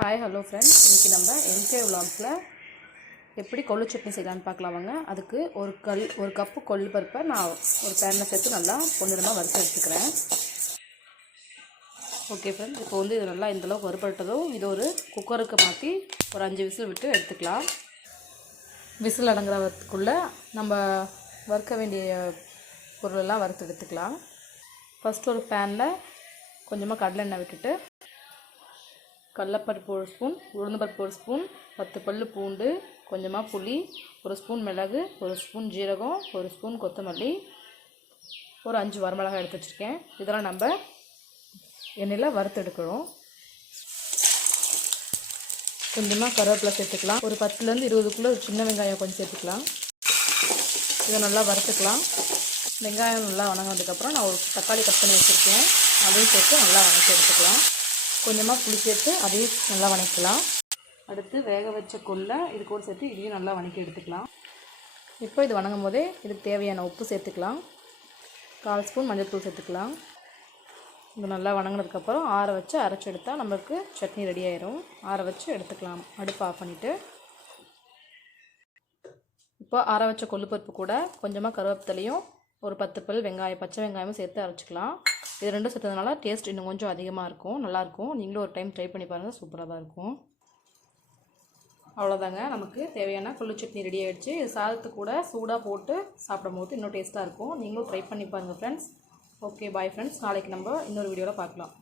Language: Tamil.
ஹாய் ஹலோ ஃப்ரெண்ட்ஸ், இன்றைக்கி நம்ம எம்கே விலாக்ஸில் எப்படி கொள்ளு சட்னி செய்யலான்னு பார்க்கலாம் வாங்க. அதுக்கு ஒரு கப்பு கொள்ளு பருப்பை நான் ஒரு பேனில் சேர்த்து நல்லா பொன்னிறமாக வறுத்து எடுத்துக்கிறேன். ஓகே ஃப்ரெண்ட்ஸ், இப்போ இது நல்லா இந்தளவுக்கு வறுபட்டதும் இது ஒரு குக்கருக்கு மாற்றி ஒரு 5 விசில் விட்டு எடுத்துக்கலாம். விசில் அடங்குறதுக்குள்ளே நம்ம வறுக்க வேண்டிய பொருளெல்லாம் வறுத்து எடுத்துக்கலாம். ஃபஸ்ட்டு ஒரு பேனில் கொஞ்சமாக கடலெண்ணெய் விட்டுட்டு கடலைப்பருப்பு 1 ஸ்பூன், உளுந்தம்பருப்பு 1 ஸ்பூன், 10 பல் பூண்டு, கொஞ்சமாக புளி, 1 ஸ்பூன் மிளகு, 1 ஸ்பூன் ஜீரகம், 1 ஸ்பூன் கொத்தமல்லி, ஒரு 5 வரமிளகாய் எடுத்து வச்சுருக்கேன். இதெல்லாம் நம்ம எண்ணெயில் வறுத்து எடுக்கிறோம். கொஞ்சமாக கருவேப்பிலை சேர்த்துக்கலாம். ஒரு 10லேருந்து 20 சின்ன வெங்காயம் கொஞ்சம் சேர்த்துக்கலாம். இதை நல்லா வறுத்துக்கலாம். வெங்காயம் நல்லா வணங்கினதுக்கப்புறம் நான் ஒரு தக்காளி கட் பண்ணி வச்சுருக்கேன், அதையும் சேர்த்து நல்லா வணக்கி எடுத்துக்கலாம். கொஞ்சமாக புளி சேர்த்து அதையும் நல்லா வணக்கலாம். அடுத்து வேக வச்ச கொள்ளை இது கூட சேர்த்து இதையும் நல்லா வணக்கி எடுத்துக்கலாம். இப்போ இது வணங்கும் போதே இதுக்கு தேவையான உப்பு சேர்த்துக்கலாம். 1/4 ஸ்பூன் மஞ்சள் தூள் சேர்த்துக்கலாம். இது நல்லா வணங்கினதுக்கப்புறம் ஆற வச்சு அரைச்சி எடுத்தால் நம்மளுக்கு சட்னி ரெடி ஆயிரும். ஆற வச்சு எடுத்துக்கலாம். அடுப்பு ஆஃப் பண்ணிவிட்டு இப்போ ஆற வச்ச கொள்ளுப்பருப்பு கூட கொஞ்சமாக கருவேப்பிலையும் ஒரு 10 பல் வெங்காயம், பச்சை வெங்காயமும் சேர்த்து அரைச்சிக்கலாம். இது ரெண்டும் சேர்த்ததுனால டேஸ்ட் இன்னும் கொஞ்சம் அதிகமாக இருக்கும், நல்லாயிருக்கும். நீங்களும் ஒரு டைம் ட்ரை பண்ணி பாருங்கள், சூப்பராக தான் இருக்கும். அவ்வளோதாங்க, நமக்கு தேவையான கொள்ளு சட்னி ரெடி ஆகிடுச்சு. இது சாதத்து கூட சூடாக போட்டு சாப்பிடும் போது இன்னும் டேஸ்ட்டாக இருக்கும். நீங்களும் ட்ரை பண்ணி பாருங்கள் ஃப்ரெண்ட்ஸ். Okay, bye friends. நாளைக்கு நம்ம இன்னொரு வீடியோவில் பார்க்கலாம்.